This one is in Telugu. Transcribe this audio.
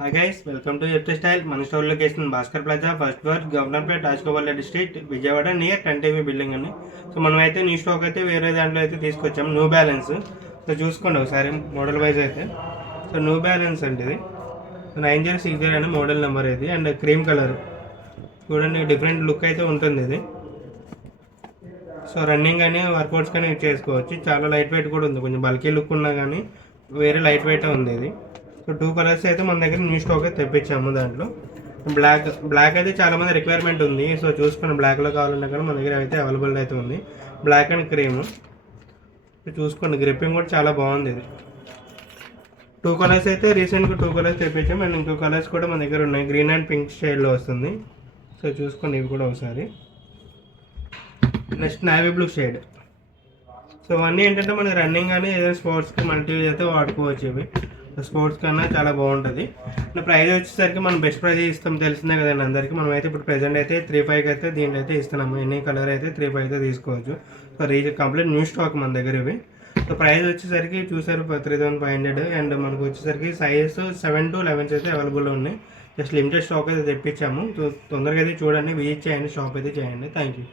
Hi guys, welcome to FT style. మన store location Bhaskar plaza, first floor, governor plate, Rajagopal district, Vijayawada, near 10 building అండి. సో మనం అయితే న్యూ స్టాక్ అయితే వేరే దాంట్లో అయితే తీసుకొచ్చాము, న్యూ బ్యాలెన్స్. సో చూసుకోండి ఒకసారి మోడల్ వైజ్ అయితే. సో న్యూ బ్యాలెన్స్ అంటే ఇది 9060 అనే మోడల్ నెంబర్ ఇది. అండ్ క్రీమ్ కలర్ చూడండి, డిఫరెంట్ లుక్ అయితే ఉంటుంది ఇది. సో రన్నింగ్ కానీ వర్కౌట్స్ కానీ చేసుకోవచ్చు. చాలా లైట్ వెయిట్ కూడా ఉంది, కొంచెం బల్కీ లుక్ ఉన్నా కానీ వేరే లైట్ వెయిట్ ఉంది ఇది. సో 2 కలర్స్ అయితే మన దగ్గర న్యూ స్టాక్ అయితే తెప్పించాము. దాంట్లో బ్లాక్ అయితే చాలామంది రిక్వైర్మెంట్ ఉంది. సో చూసుకుని బ్లాక్లో కావాలన్నా కానీ మన దగ్గర అయితే అవైలబుల్ అయితే ఉంది. బ్లాక్ అండ్ క్రీమ్ చూసుకోండి, గ్రిప్పింగ్ కూడా చాలా బాగుంది ఇది. 2 కలర్స్ అయితే రీసెంట్గా 2 కలర్స్ తెప్పించాము. అండ్ ఇంకో కలర్స్ కూడా మన దగ్గర ఉన్నాయి, గ్రీన్ అండ్ పింక్ షేడ్లో వస్తుంది. సో చూసుకోండి ఇవి కూడా ఒకసారి. Next navy blue shade. So అవన్నీ ఏంటంటే మన రన్నింగ్ కానీ ఏదైనా స్పోర్ట్స్కి మల్టీ యూజ్ అయితే వాడుకోవచ్చు. ఇవి స్పోర్ట్స్ కన్నా చాలా బాగుంటుంది. ప్రైస్ వచ్చేసరికి మనం బెస్ట్ ప్రైజ్ ఇస్తాం, తెలిసిందే కదండి అందరికీ. మనం అయితే ఇప్పుడు ప్రెజెంట్ అయితే 3.5 అయితే దీంట్లో అయితే ఇస్తున్నాము. ఎన్ని కలర్ అయితే 3.5 అయితే తీసుకోవచ్చు. సో కంప్లీట్ న్యూ స్టాక్ మన దగ్గర ఇవి. సో ప్రైస్ వచ్చేసరికి చూసారు 3500. అండ్ మనకు వచ్చేసరికి సైజ్ 7 to 11 అయితే అవైలబుల్ ఉన్నాయి. జస్ట్ లిమిటెడ్ స్టాక్ అయితే తెప్పించాము. సో తొందరగా అయితే చూడండి, విజిట్ చేయండి, షాప్ అయితే చేయండి. Thank you.